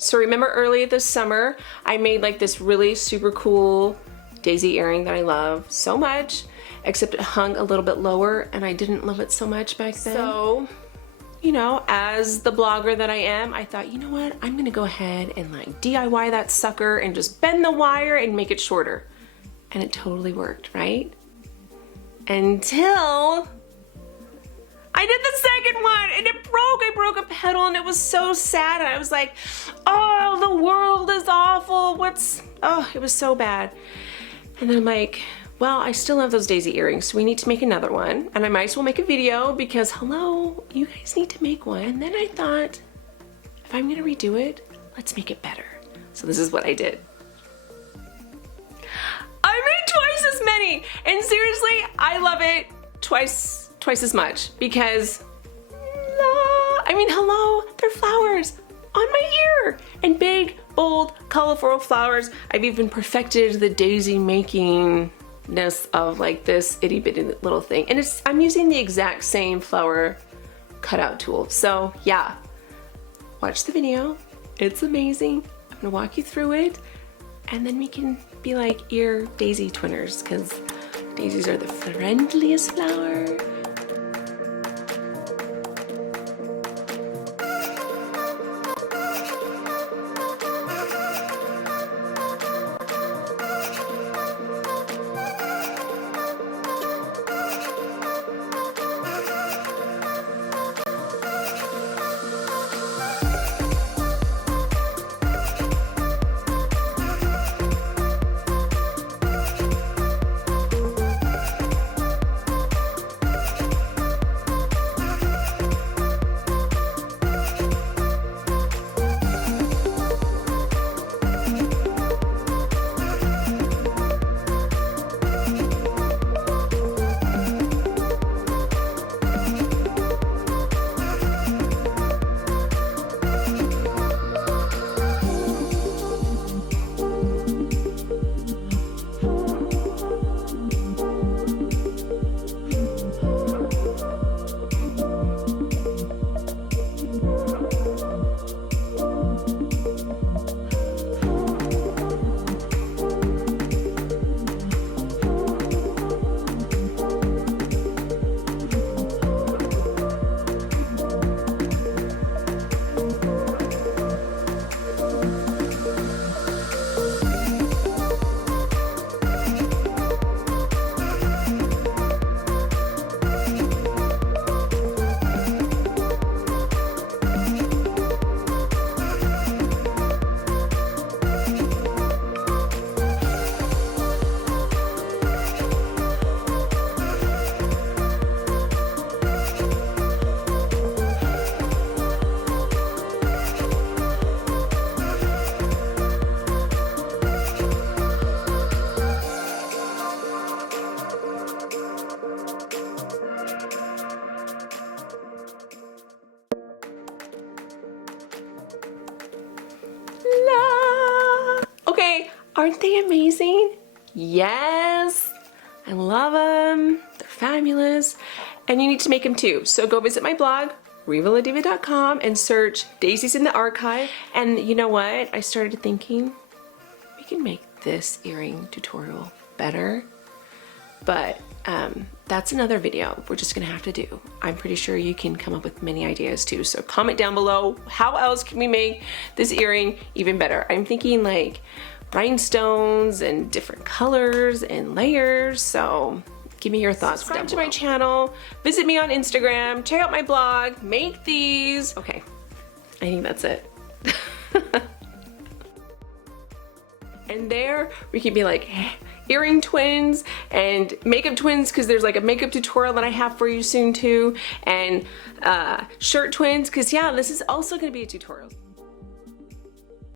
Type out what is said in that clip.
So remember early this summer, I made like this really super cool daisy earring that I love so much, except it hung a little bit lower and I didn't love it so much back then. So, you know, as the blogger that I am, I thought, you know what, I'm gonna go ahead and like DIY that sucker and just bend the wire and make it shorter. And it totally worked, right? Until I did the second one and it broke. I broke a petal and it was so sad. And I was like, oh, the world is awful. Oh, it was so bad. And then I'm like, well, I still have those daisy earrings, so we need to make another one. And I might as well make a video because, hello, you guys need to make one. And then I thought, if I'm gonna redo it, let's make it better. So this is what I did. I made twice as many. And seriously, I love it twice as much because, I mean, hello, they're flowers on my ear and big, bold, colorful flowers. I've even perfected the daisy makingness of like this itty bitty little thing. And I'm using the exact same flower cutout tool. So yeah, watch the video. It's amazing. I'm gonna walk you through it and then we can be like ear daisy twinners because daisies are the friendliest flower. Okay, aren't they amazing? Yes, I love them. They're fabulous. And you need to make them too. So go visit my blog, rivaladiva.com, and search Daisies in the Archive. And you know what? I started thinking we can make this earring tutorial better. But that's another video we're just gonna have to do. I'm pretty sure you can come up with many ideas too. So comment down below, how else can we make this earring even better? I'm thinking like rhinestones and different colors and layers. So give me your thoughts. Subscribe to my channel, visit me on Instagram, check out my blog, make these. Okay, I think that's it. And there we can be like, hey, earring twins and makeup twins, because there's like a makeup tutorial that I have for you soon too, and shirt twins, because yeah, this is also going to be a tutorial.